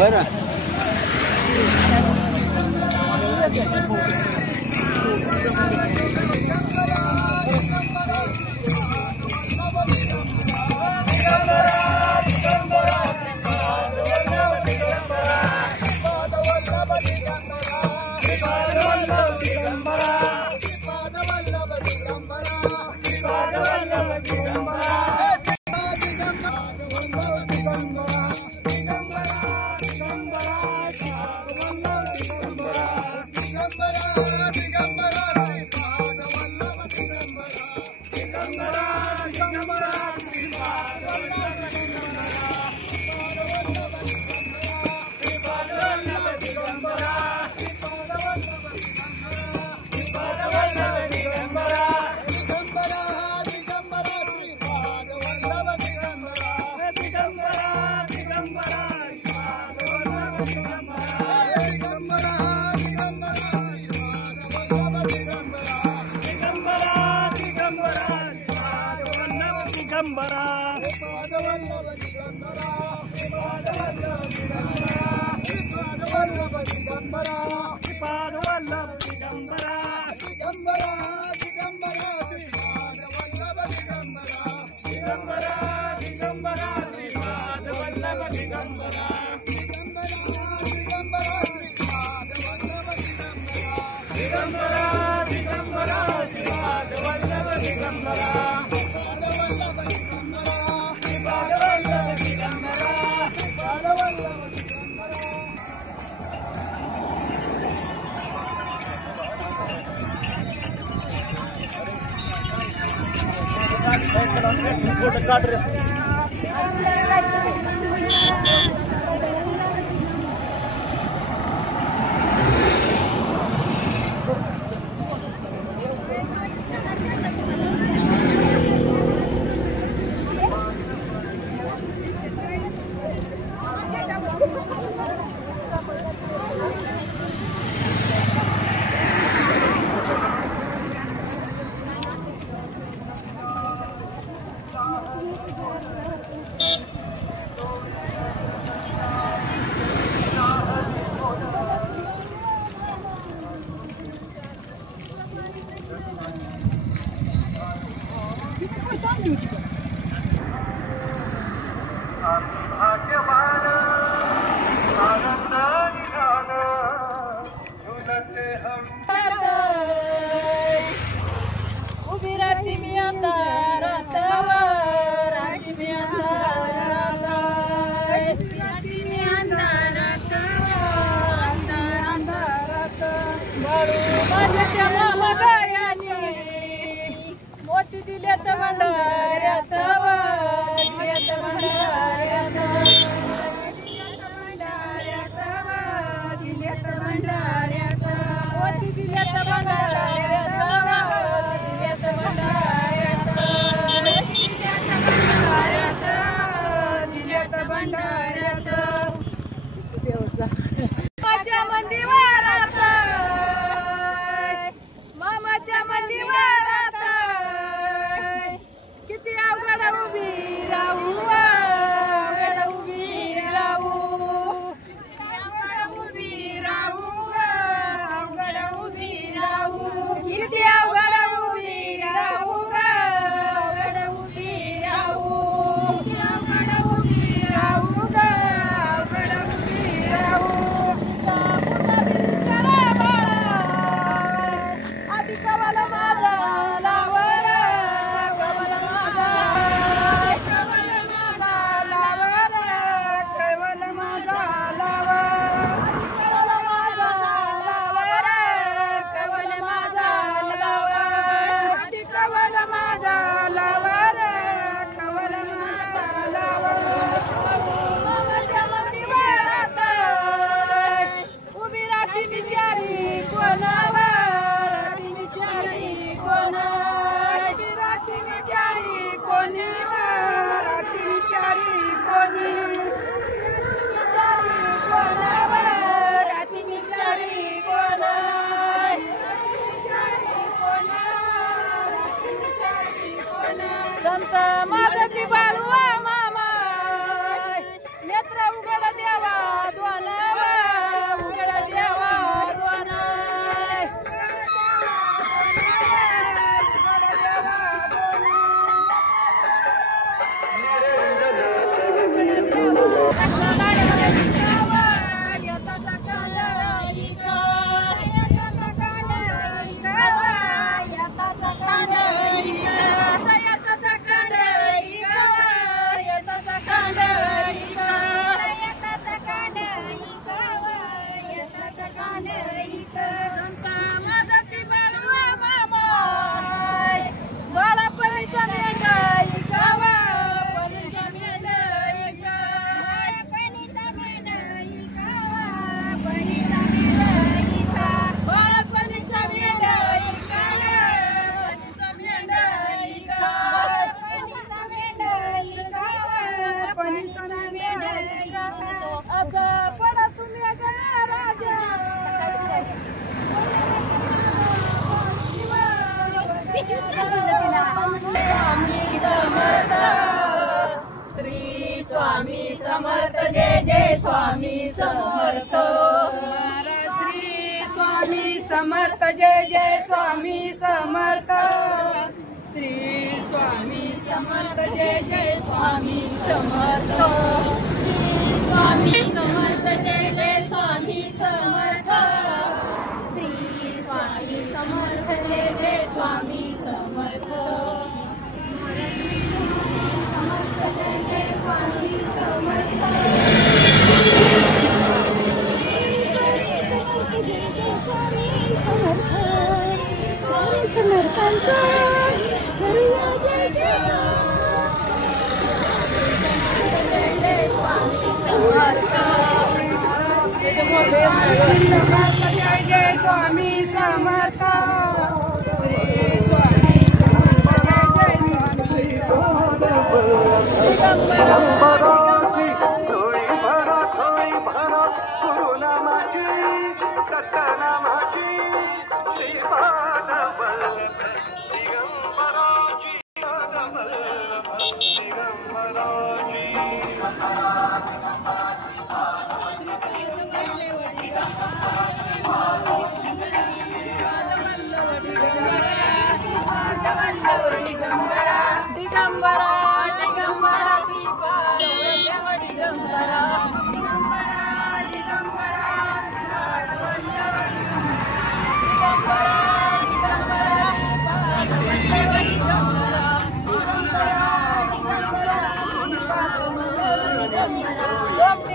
बरं स्वामी समर्थ जय जय स्वामी समर्थ श्री स्वामी समर्थ जय जय स्वामी समर्थ श्री स्वामी समर्थ जय जय स्वामी समर्थ श्री स्वामी समर्थ जय जय स्वामी समर्थ श्री स्वामी समर्थ जय जय स्वामी समर्थ जय जय स्वामी समर्थ श्री स्वामी समर्थ जय जय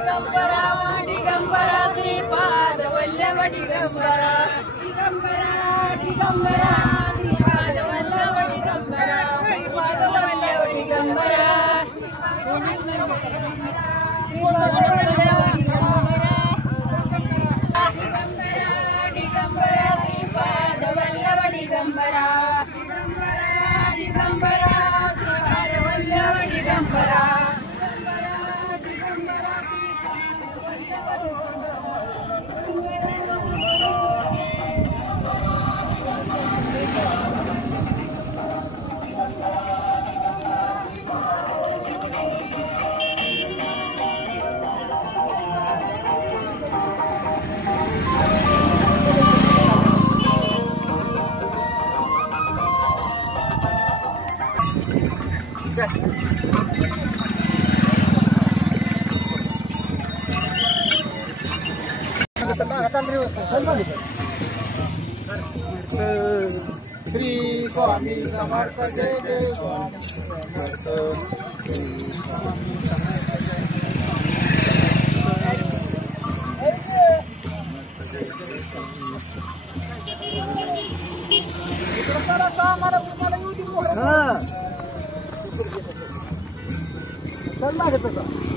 दिगंबरा दिगंबरा श्रीपाद वल्लभ दिगंबरा दिगंबरा श्रीपाद वल्लभ दिगंबरा दिगंबरा दिगंबरा श्रीपाद वल्लभ दिगंबरा श्रीपाद वल्लभ दिगंबरा दिगंबरा श्रीपाद वल्लभ दिगंबरा दिगंबरा श्रीपाद वल्लभ दिगंबरा श्री स्वामी समर्थ जय जय स्वामी समर्थ चल मागे तसं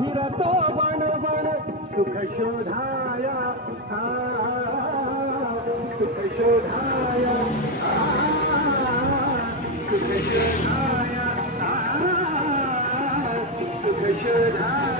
फिरतो बन सुख शोधाय सुख शोधाय सुख शोधाय सुख शोधाय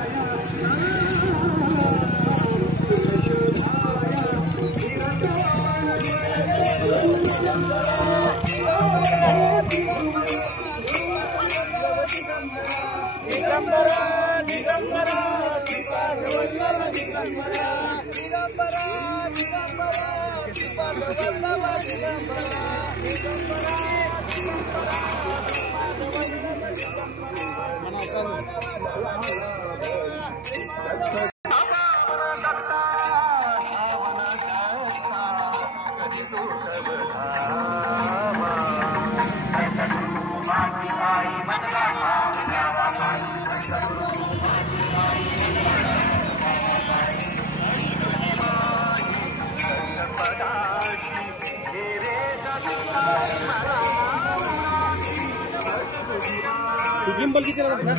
गिम्बल किती लागला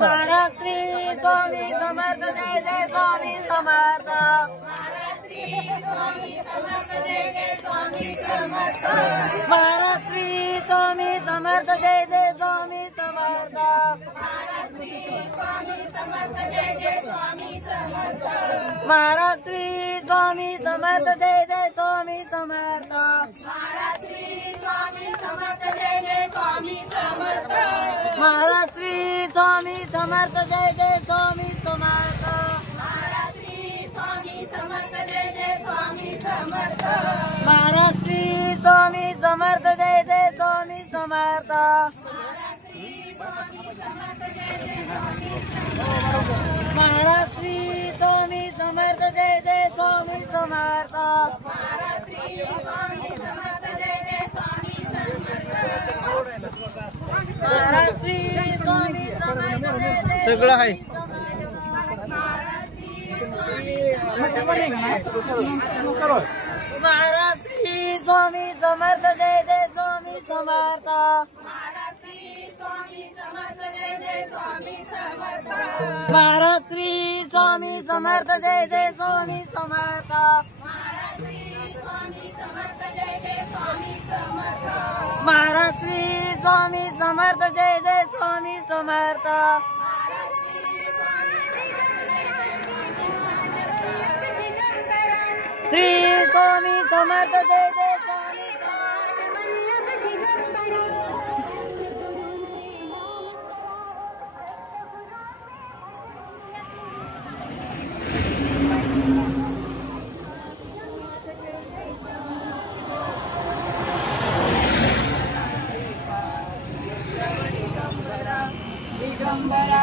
महाराज श्री स्वामी समर्थ जय जय स्वामी समर्थ महाराज श्री स्वामी समर्थ जय जय स्वामी समर्थ महाराज श्री स्वामी समर्थ जय जय स्वामी समर्थ महाराज श्री स्वामी समर्थ जय जय स्वामी समर्थ महाराज श्री स्वामी समर्थ जय जय स्वामी समर्थ महाराज श्री स्वामी समर्थ जय जय स्वामी समर्थ महाराज श्री स्वामी समर्थ जय जय स्वामी समर्थ महाराज श्री स्वामी समर्थ जय जय स्वामी समर्थ महाराज श्री स्वामी समर्थ जय जय स्वामी समर्थ महाराज श्री स्वामी समर्थ जय जय स्वामी समर्थ महाराज श्री स्वामी समर्थ जय जय स्वामी समर्थ महाराज श्री स्वामी समर्थ जय जय सगळं आहे महाराज श्री स्वामी समर्थ जय जय स्वामी समर्थ महाराज श्री स्वामी समर्थ जय जय स्वामी समर्थ महाराज श्री स्वामी समर्थ जय जय स्वामी समर्थ महाराज श्री स्वामी समर्थ जय जय स्वामी समर्थ महाराज श्री स्वामी समर्थ जय जय स्वामी समर्थ श्री स्वामी समर्थ जय जय स्वामी दिगंबरा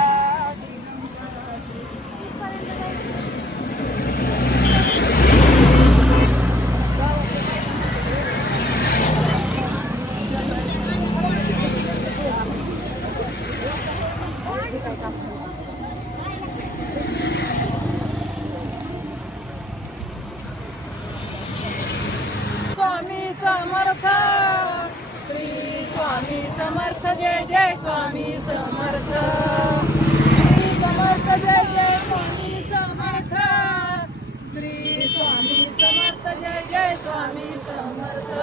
समर्थ जय जय स्वामी समर्थ श्री समर्थ जय जय स्वामी समर्थ श्री स्वामी समर्थ जय जय स्वामी समर्थ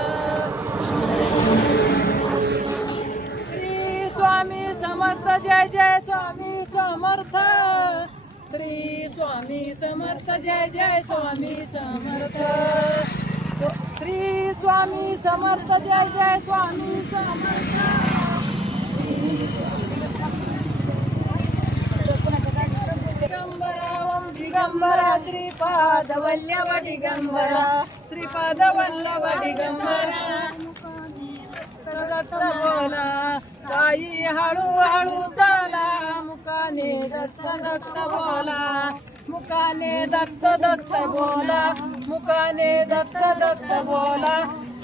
श्री स्वामी समर्थ जय जय स्वामी समर्थ श्री स्वामी समर्थ जय जय स्वामी समर्थ श्री स्वामी समर्थ जय जय स्वामी समर्थ दिगंबरा श्रीपाद वल्लभ दिगंबरा श्रीपाद वल्लभ दिगंबरा दत्त बोला काही हळू हळू चाला मुकाने दत्त दत्त बोला मुकाने दत्त दत्त बोला मुकाने दत्त दत्त बोला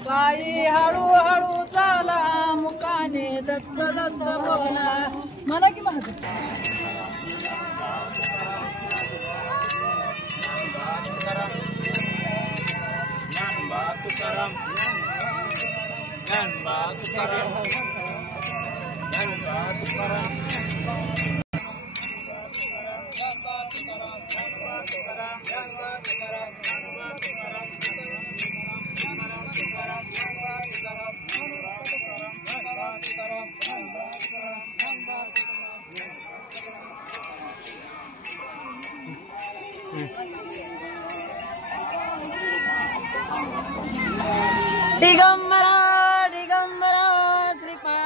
काही हळू हळू चाला मुकाने दत्त दत्त बोला म्हणा की म्हणा Tukaram.